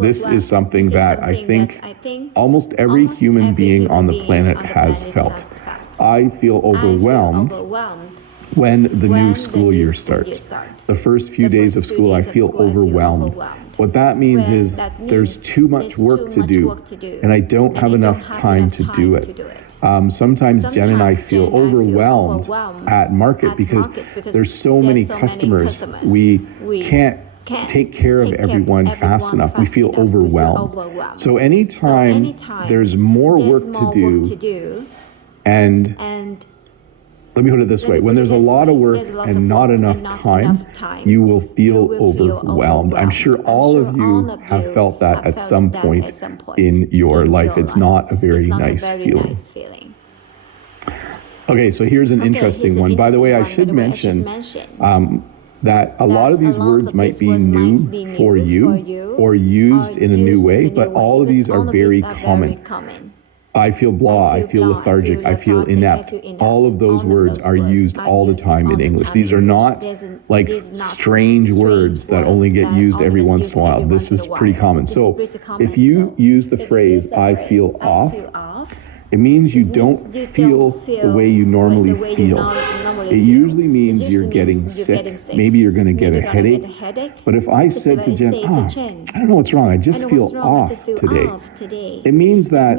This is something that I think almost every human being on the planet has felt. I feel overwhelmed when the new school year starts. The first few days of school, I feel overwhelmed. What that means is there's too much work to do, and I don't have enough time to do it. Sometimes Jen and I feel overwhelmed at market because there's so many customers. We can't take care of everyone fast enough. We feel overwhelmed. So anytime there's more work to do, and let me put it this way, when there's a lot of work and not enough time, you will feel overwhelmed. I'm sure all of you have felt that at some point in your life. It's not a very nice feeling. Okay, so here's an interesting one. By the way, I should mention that a lot of these words might be new for you or used in a new way, but all of these are very common. I feel blah, I feel lethargic, I feel inept. All of those words are used all the time in English. These are not like strange words that only get used every once in a while. This is pretty common. So if you use the phrase, I feel off, it means you don't feel the way you normally feel. It usually means you're getting sick. Maybe you're going to get a headache. But if I said to Jen, I don't know what's wrong, I just feel off today, it means that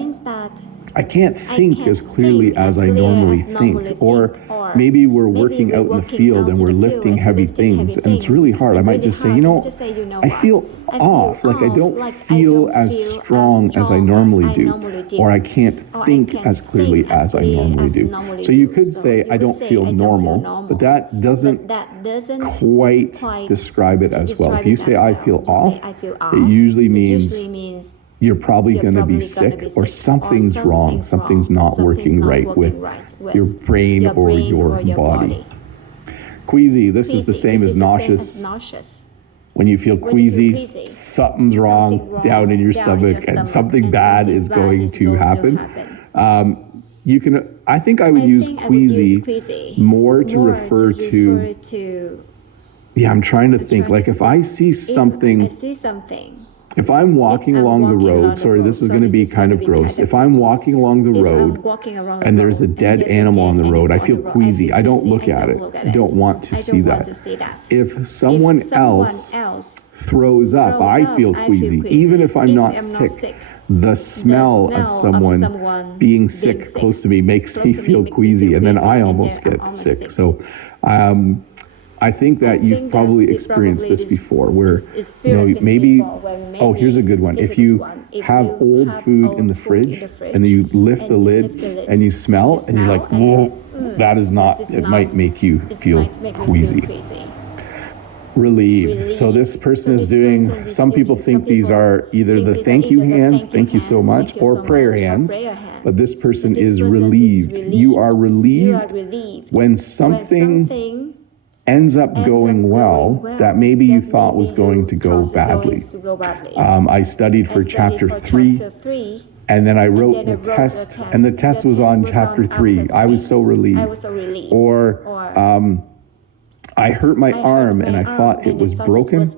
I can't think as clearly as I normally think. Or maybe we're working out in the field and we're lifting heavy things and it's really hard. I might just say, I feel off, like I don't feel as strong as I normally do, or I can't think as clearly as I normally do. So you could say, I don't feel normal, but that doesn't quite describe it as well. If you say, I feel off, it usually means you're probably going to be sick or something's wrong. Something's not working right with your brain or your body. Queasy, this is the same as nauseous. When you feel queasy, something's wrong down in your stomach and something bad is going to happen. I think I would use queasy more to refer to, I'm trying to think, like if I see something, if I'm walking along the road, sorry, this is going to be kind of gross. If I'm walking along the road and there's a dead animal on the road, I feel queasy. I don't look at it. I don't want to see that. If someone else throws up, I feel queasy. Even if I'm not sick, the smell of someone being sick close to me makes me feel queasy, and then I almost get sick. So I think that you've probably experienced this before where, maybe, here's a good one. If you have old food in the fridge and then you lift the lid and you smell and you're like, whoa, that is not, it might make you feel queasy. Relieved. So this person is doing, some people think these are either the thank you hands, thank you so much, or prayer hands, but this person is relieved. You are relieved when something ends up going well that maybe you thought was going to go badly. I studied for chapter 3, and then I wrote the test, and the test was on chapter 3. I was so relieved. Or I hurt my arm and I thought it was broken.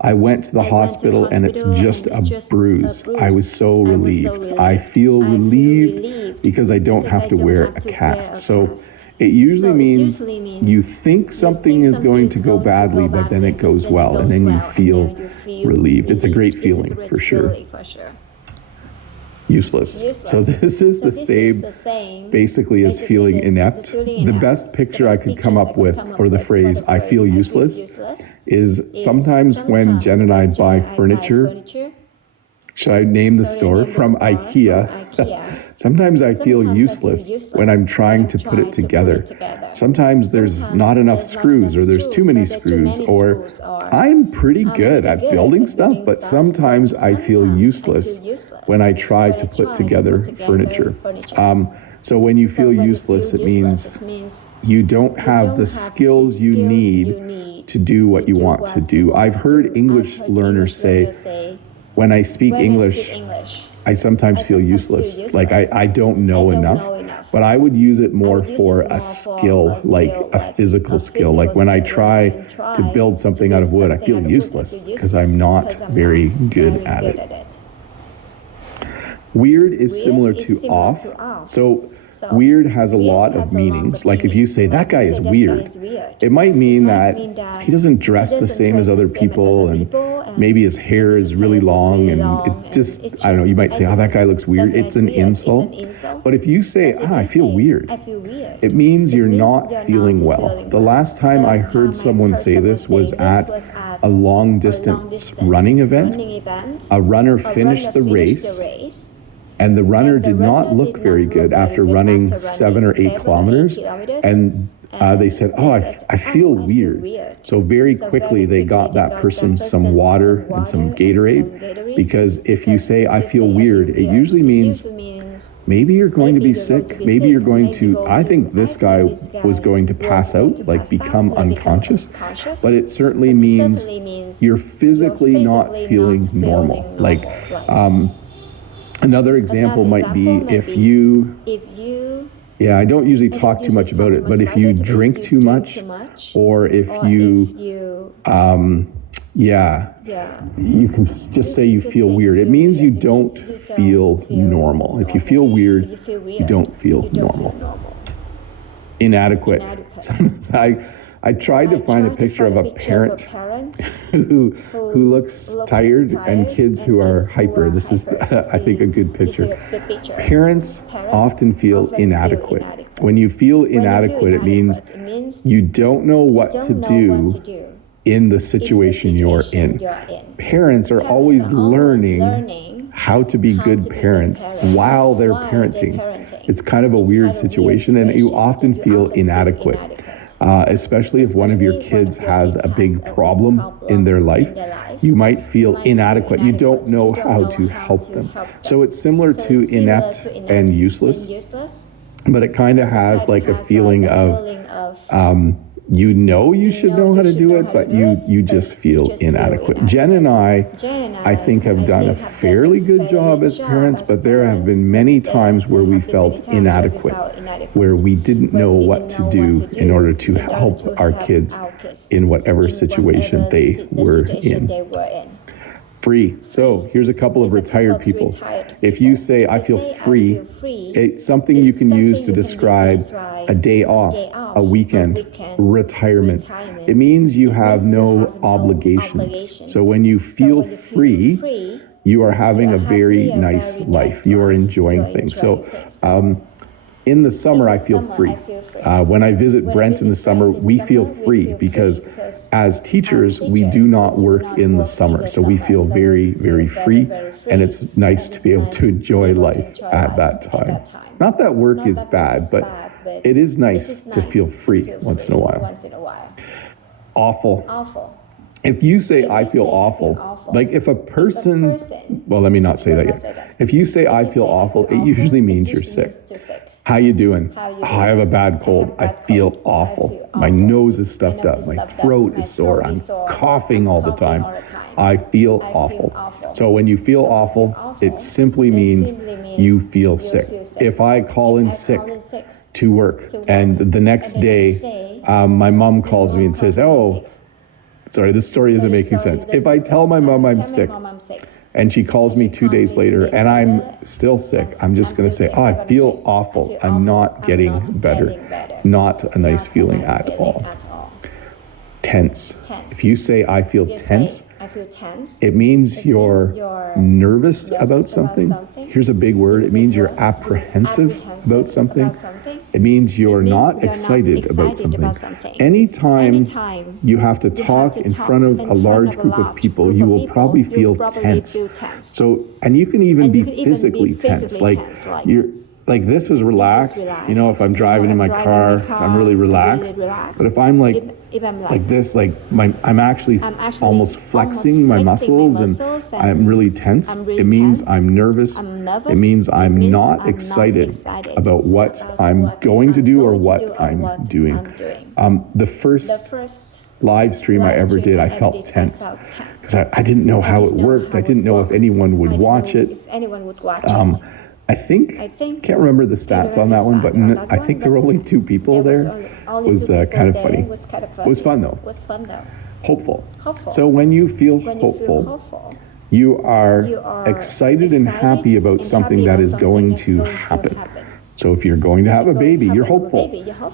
I went to the hospital and it's just a bruise. I was so relieved. I feel relieved because I don't have to wear a cast. So it usually means you think something is going to go badly, but then it goes well, and then you feel relieved. It's a great feeling, for sure. Useless. So this is the same basically as feeling inept. The best picture I could come up with for the phrase I feel useless is sometimes when Jen and I buy furniture. Should I name the store? From IKEA. Sometimes I feel useless when I'm trying to put it together. Sometimes there's not enough screws, or there's too many screws, or I'm pretty good at building stuff, but sometimes I feel useless when I try to put together furniture. So when you feel useless, it means you don't have the skills you need to do what you want to do. I've heard English learners say, when I speak English, I sometimes feel useless. Like I don't know enough, but I would use it more for a skill, like a physical skill. Like when I try to build something out of wood, I feel useless because I'm not very good at it. Weird is similar to off. So weird has a lot of meanings. Like if you say that guy is weird, it might mean that he doesn't dress the same as other people, and maybe his hair is really long, and it just, I don't know, you might say, oh, that guy looks weird. It's an insult. But if you say, I feel weird, it means you're not feeling well. The last time I heard someone say this was at a long distance running event. A runner finished the race, and the runner did not look very good after running 7 or 8 kilometers. And they said, I feel weird. So very quickly, they got that person some water and some Gatorade, because if you say, I feel weird, it usually means maybe you're going to be sick. Maybe you're going to, I think this guy was going to pass out, like become unconscious. But it certainly means you're physically not feeling normal. Like, another example might be if you, I don't usually talk too much about it, but if you drink too much, or if you, you can just say you feel weird. It means you don't feel normal. If you feel weird, you don't feel normal. Inadequate. I tried to find a picture of a parent who looks tired and kids who are hyper. This is, I think, a good picture. Parents often feel inadequate. When you feel inadequate, it means you don't know what to do in the situation you're in. Parents are always learning how to be good parents while they're parenting. It's kind of a weird situation, and you often feel inadequate. Especially if one of your kids has a big problem in their life, you might feel inadequate. You don't know how to help them. So it's similar to inept and useless, but it kind of has like a feeling of, you should know how to do it, but you just feel inadequate. Jen and I think, have done a fairly good job as parents, but there have been many times where we felt inadequate, where we didn't know what to do in order to help our kids in whatever situation they were in. Free. So here's a couple of retired people. If you say, I feel free, it's something you can use to describe a day off, a weekend, retirement. It means you have no obligations. So when you feel free, you are having a very nice life. You are enjoying things. So in the summer, I feel free. When I visit Brent in the summer, we feel free because as teachers, we do not work in the summer. So we feel very, very free. And it's nice to be able to enjoy life at that time. Not that work is bad, but it is nice to feel free once in a while. Awful. If you say, I feel awful, like if a person, well, let me not say that yet. If you say, I feel awful, it usually means you're sick. How you doing? Oh, I have a bad cold. I feel awful. My nose is stuffed up. My throat is sore. I'm coughing all the time. I feel awful. So when you feel awful, it simply means you feel sick. If I call in sick to work and the next day my mom calls me and says, sorry, this story isn't making sense. If I tell my mom I'm sick and she calls me 2 days later and I'm still sick, I'm just going to say, I feel awful. I'm not getting better. Not a nice feeling at all. Tense. If you say, I feel tense, it means you're nervous about something. Here's a big word. It means you're apprehensive about something. It means you're not excited about something. Anytime you have to talk in front of a large group of people, you will probably feel tense. So, and you can even be physically tense. Like this is relaxed. You know, if I'm driving in my car, I'm really relaxed. But if I'm like this, I'm actually almost flexing my muscles and I'm really tense. It means I'm nervous. It means I'm not excited about what I'm going to do or what I'm doing. The first live stream I ever did, I felt tense because I didn't know how it worked. I didn't know if anyone would watch it. I think, can't remember the stats on that one, but I think there were only 2 people there. It was kind of funny. It was fun though. Hopeful. So when you feel hopeful, you are excited and happy about something that is going to happen. So if you're going to have a baby, you're hopeful.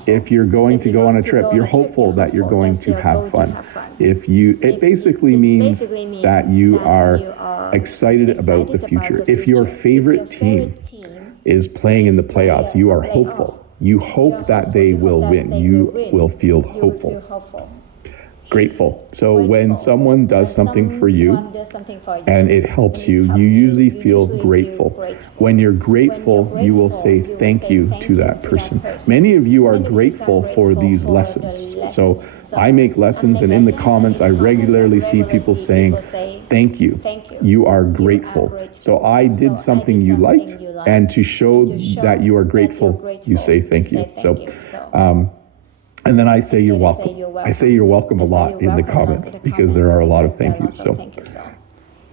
If you're going to go on a trip, you're hopeful that you're going to have fun. It basically means that you are excited about the future. If your favorite team is playing in the playoffs, you are hopeful. You hope that they will win. You will feel hopeful. Grateful. So when someone does something for you and it helps you, you usually feel grateful. When you're grateful, you will say thank you to that person. Many of you are grateful for these lessons. So I make lessons, and in the comments, I regularly see people saying, thank you. You are grateful. So I did something you liked, and to show that you are grateful, you say thank you. And then I say you're welcome. I say you're welcome a lot in the comments because there are a lot of thank yous. So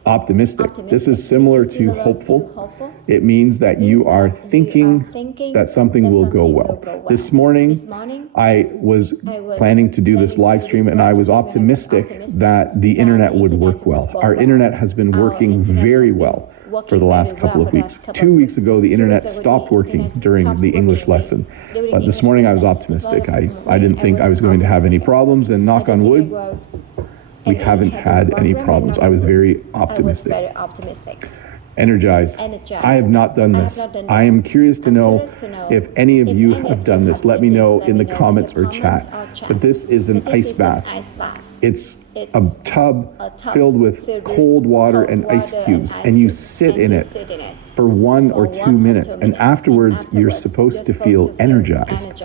optimistic. This is similar to hopeful. It means that you are thinking that something will go well. This morning, I was planning to do this live stream, and I was optimistic that the internet would work well. Our internet has been working very well for the last couple of weeks. 2 weeks ago, the internet stopped working during the English lesson. But this morning I was optimistic. I didn't think I was going to have any problems, and knock on wood, we haven't had any problems. I was very optimistic. Energized. I have not done this. I am curious to know if any of you have done this. Let me know in the comments or chat. But this is an ice bath. It's a tub filled with cold water and ice cubes, and you sit in it for 1 or 2 minutes, and afterwards you're supposed to feel energized.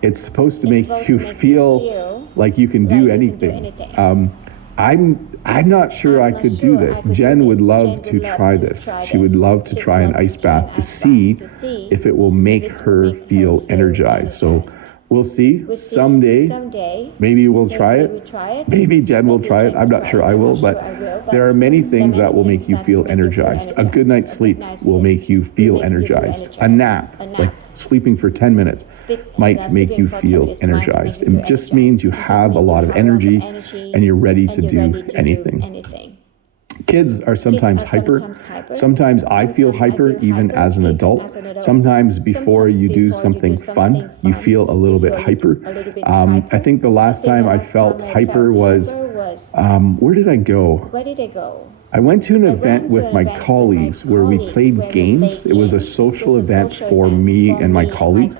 It's supposed to make you feel like you can do anything. I'm not sure I could do this. Jen would love to try this. She would love to try an ice bath to see if it will make her feel energized. So we'll see. Someday, maybe we'll try it. Maybe Jen will try it. I'm not sure I will, but there are many things that will make you feel energized. A good night's sleep will make you feel energized. A nap, like sleeping for 10 minutes, might make you feel energized. It just means you have a lot of energy and you're ready to do anything. Kids are sometimes hyper. Sometimes I feel hyper even as an adult. Sometimes before you do something fun, you feel a little bit hyper. I think the last time I felt hyper was, where did I go? I went to an event with my colleagues where we played games. It was a social event for me and my colleagues.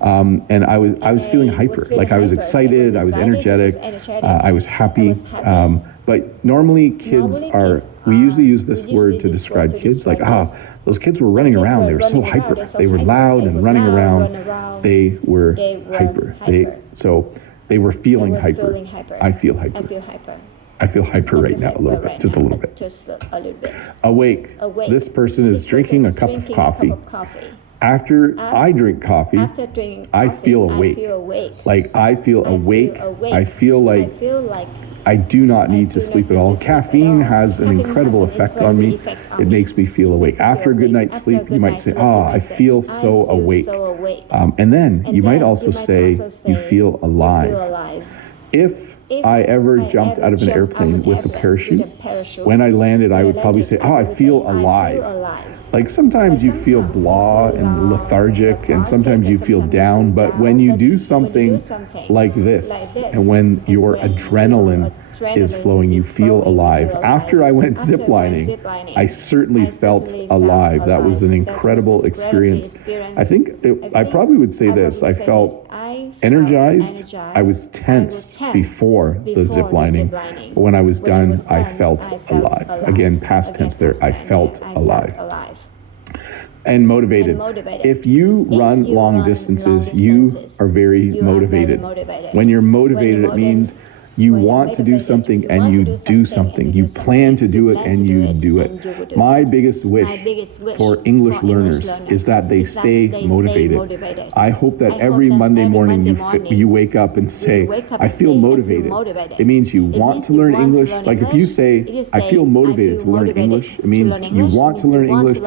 And I was feeling hyper, like I was excited, I was energetic, I was happy. But normally kids we usually use this word to describe kids, like, those kids were running around, they were so hyper. They were loud and running around. They were hyper. They were feeling hyper. I feel hyper. I feel hyper right now, a little bit, just a little bit. Awake. This person is drinking a cup of coffee. After I drink coffee, I feel awake. Like I feel awake. I feel like I do not need to sleep at all. Caffeine has an incredible effect on me. It makes me feel awake. After a good night's sleep, you might say, I feel so awake. And then you might also say, you feel alive. If I ever jumped out of an airplane with a parachute, when I landed, I would probably say, I feel alive. Like sometimes you feel blah and lethargic, and sometimes you feel down, but when you do something like this, and when your adrenaline is flowing, you feel alive. After I went ziplining, I certainly felt alive. That was an incredible experience. I think I probably would say this, I felt energized. I was tense before the ziplining. But when I was done, I felt alive. Again, past tense there, I felt alive. And motivated. If you run long distances, you are very motivated. When you're motivated, it means You want to do something and you do something. You plan to do it and you do it. My biggest wish for English learners is that they stay motivated. I hope that every Monday morning you wake up and say, I feel motivated. It means you want to learn English. Like if you say, I feel motivated to learn English, it means you want to learn English,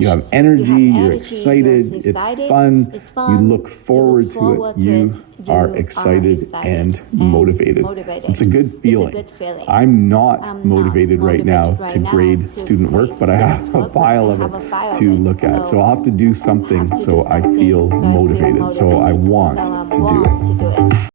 you have energy, you're excited, it's fun, you look forward to it, you are excited and motivated. It's a good feeling. I'm not motivated right now to grade student work, but I have a pile of it to look at. So I'll have to do something so I feel motivated. So I want to do it.